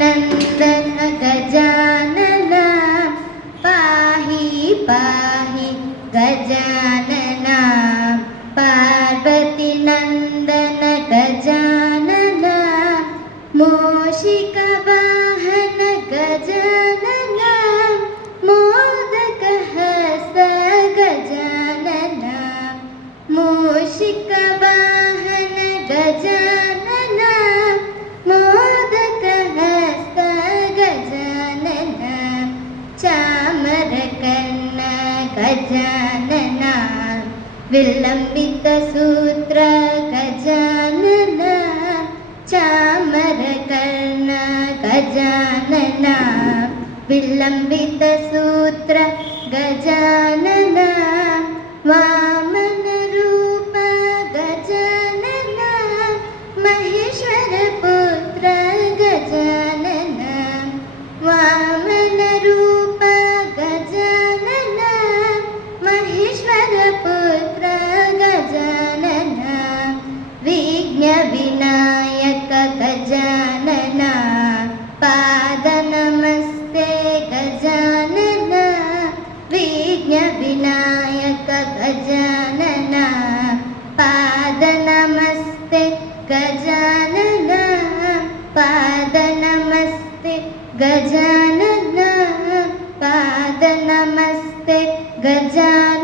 नन्दन गजानन पाहि पाहि गजानन पार्वती नन्दन गजानन मूषिकवाहन गजानन मोदकहस्त गजानन मूषिकवाहन गजानन मोदकहस्त गजानन चामरकर्ण गजानन विलम्बितसूत्र गजानन चामरकर्ण गजानन विलम्बितसूत्र गजानन वामनरूप गजानन महेश्वरपुत्र गजानन वामनरूप गजानन महेश्वरपुत्र गजानन विघ्नविनायक गजानन पादनमस्ते गजानन विघ्नविनायक गजानन पादनमस्ते गजानन पादनमस्ते गजानन पादनमस्ते गजानन।